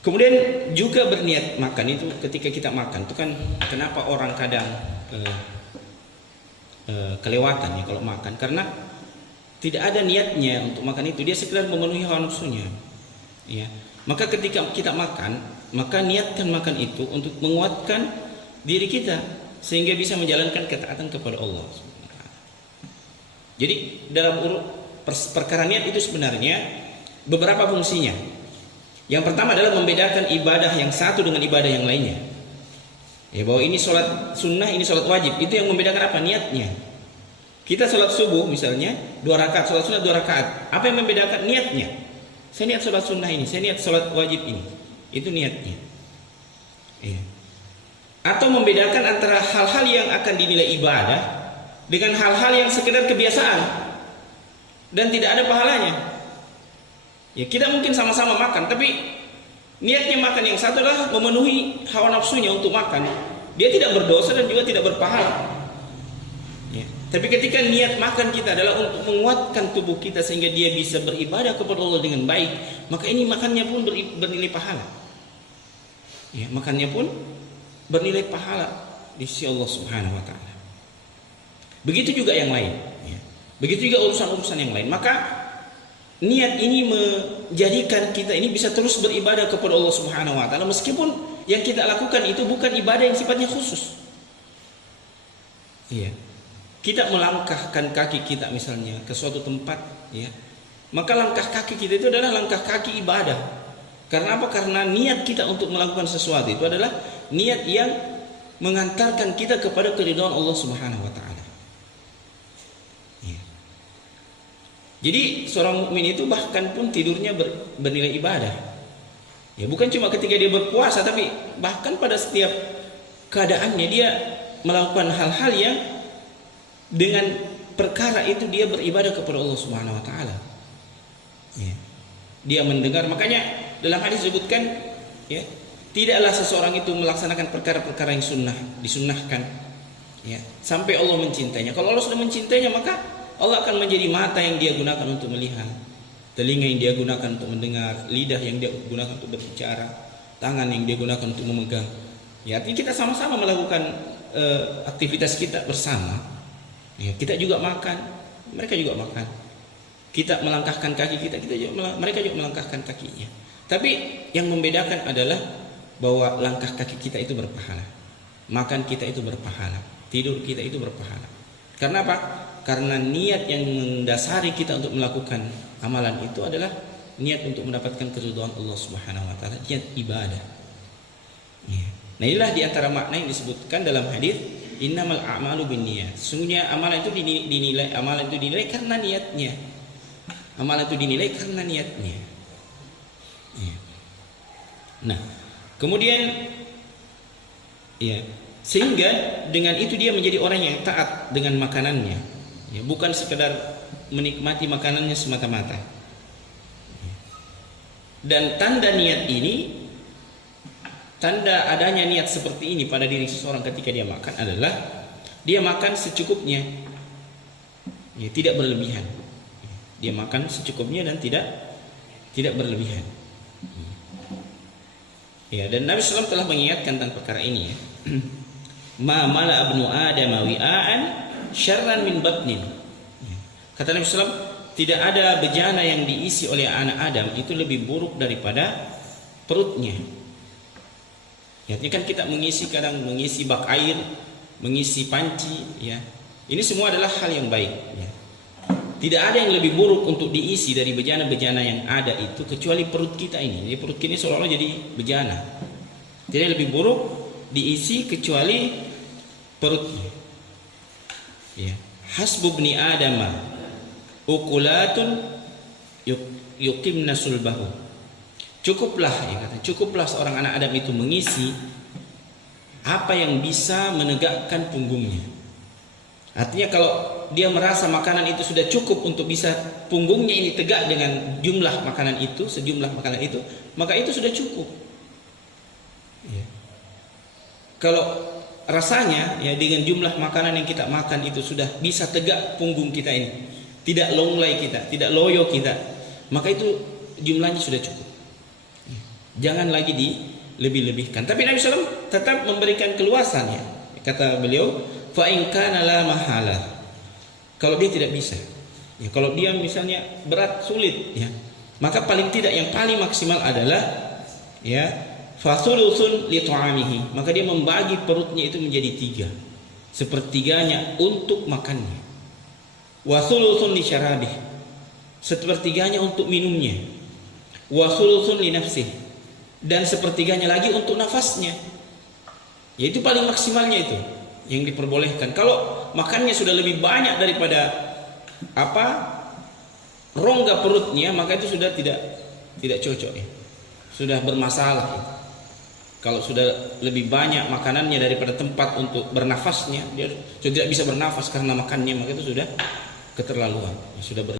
Kemudian juga berniat makan itu ketika kita makan itu kan kenapa orang kadang kelewatan ya kalau makan, karena tidak ada niatnya untuk makan itu, dia sekedar memenuhi hawa nafsunya ya. Maka ketika kita makan, maka niatkan makan itu untuk menguatkan diri kita sehingga bisa menjalankan ketaatan kepada Allah. Jadi dalam perkara niat itu sebenarnya beberapa fungsinya. Yang pertama adalah membedakan ibadah yang satu dengan ibadah yang lainnya. Ya, bahwa ini sholat sunnah, ini sholat wajib. Itu yang membedakan apa? Niatnya. Kita sholat subuh misalnya 2 rakaat, sholat sunnah 2 rakaat. Apa yang membedakan? Niatnya. Saya niat sholat sunnah ini, saya niat sholat wajib ini. Itu niatnya. Ya. Atau membedakan antara hal-hal yang akan dinilai ibadah dengan hal-hal yang sekedar kebiasaan dan tidak ada pahalanya. Ya, kita mungkin sama-sama makan, tapi niatnya makan yang satu adalah memenuhi hawa nafsunya untuk makan. Dia tidak berdosa dan juga tidak berpahala. Ya. Tapi ketika niat makan kita adalah untuk menguatkan tubuh kita sehingga dia bisa beribadah kepada Allah dengan baik, maka ini makannya pun bernilai pahala. Ya, makannya pun bernilai pahala di sisi Allah Subhanahu wa taala. Begitu juga yang lain, ya. Begitu juga urusan-urusan yang lain. Maka niat ini menjadikan kita ini bisa terus beribadah kepada Allah Subhanahu wa taala meskipun yang kita lakukan itu bukan ibadah yang sifatnya khusus. Iya. Kita melangkahkan kaki kita misalnya ke suatu tempat, ya. Maka langkah kaki kita itu adalah langkah kaki ibadah. Karena apa? Karena niat kita untuk melakukan sesuatu itu adalah niat yang mengantarkan kita kepada keridhaan Allah Subhanahu wa taala. Jadi seorang mukmin itu bahkan pun tidurnya bernilai ibadah. Ya, bukan cuma ketika dia berpuasa, tapi bahkan pada setiap keadaannya dia melakukan hal-hal yang dengan perkara itu dia beribadah kepada Allah Subhanahu wa taala. Ya. Dia mendengar, makanya dalam hadis disebutkan, ya, tidaklah seseorang itu melaksanakan perkara-perkara yang disunnahkan, ya, sampai Allah mencintainya. Kalau Allah sudah mencintainya, maka Allah akan menjadi mata yang dia gunakan untuk melihat, telinga yang dia gunakan untuk mendengar, lidah yang dia gunakan untuk berbicara, tangan yang dia gunakan untuk memegang. Ya, artinya kita sama-sama melakukan aktivitas kita bersama. Ya, kita juga makan, mereka juga makan. Kita melangkahkan kaki kita mereka juga melangkahkan kakinya. Tapi yang membedakan adalah bahwa langkah kaki kita itu berpahala, makan kita itu berpahala, tidur kita itu berpahala. Karena apa? Karena niat yang mendasari kita untuk melakukan amalan itu adalah niat untuk mendapatkan keridhaan Allah Subhanahu wa taala, niat ibadah. Ya. Nah, inilah di antara makna yang disebutkan dalam hadis innamal a'malu binniyat. Sesungguhnya amalan itu dinilai karena niatnya. Amalan itu dinilai karena niatnya. Ya. Nah, kemudian ya, sehingga dengan itu dia menjadi orang yang taat dengan makanannya. Ya, bukan sekedar menikmati makanannya semata-mata. Dan tanda niat ini, tanda adanya niat seperti ini pada diri seseorang ketika dia makan adalah dia makan secukupnya, ya, tidak berlebihan. Dia makan secukupnya dan tidak berlebihan. Ya, dan Nabi SAW telah mengingatkan tentang perkara ini, ya. Ma mala abnu Adam wi'aan syarran min batnin. Kata Nabi SAW, tidak ada bejana yang diisi oleh anak Adam itu lebih buruk daripada perutnya. Ya, ini kan kita mengisi bak air, mengisi panci, ya. Ini semua adalah hal yang baik, ya. Tidak ada yang lebih buruk untuk diisi dari bejana-bejana yang ada itu kecuali perut kita ini. Jadi perut kita ini seolah-olah jadi bejana. Jadi lebih buruk diisi kecuali perutnya. Ya. Hasbubni Adama ukulatun yuqimna sulbahu. Cukuplah, ya, cukuplah seorang anak Adam itu mengisi apa yang bisa menegakkan punggungnya. Artinya kalau dia merasa makanan itu sudah cukup untuk bisa punggungnya ini tegak dengan jumlah makanan itu, sejumlah makanan itu, maka itu sudah cukup. Ya. Kalau rasanya, ya, dengan jumlah makanan yang kita makan itu sudah bisa tegak punggung kita ini, tidak longlai kita, tidak loyo kita, maka itu jumlahnya sudah cukup. Jangan lagi dilebih-lebihkan. Tapi Nabi SAW tetap memberikan keluasan ya. Kata beliau, fa in kana la mahala. Kalau dia tidak bisa, ya, kalau dia misalnya berat sulit, ya, maka paling tidak yang paling maksimal adalah ya fasulusun li ta'amihi. Maka dia membagi perutnya itu menjadi 3. Sepertiganya untuk makannya. Wa sulusun li syarabih. Sepertiganya untuk minumnya. Wa sulusun li nafsihi. Dan sepertiganya lagi untuk nafasnya. Yaitu paling maksimalnya itu yang diperbolehkan. Kalau makannya sudah lebih banyak daripada rongga perutnya, maka itu sudah tidak cocok ya. Sudah bermasalah ya. Kalau sudah lebih banyak makanannya daripada tempat untuk bernafasnya, dia sudah tidak bisa bernafas karena makannya, maka itu sudah keterlaluan, sudah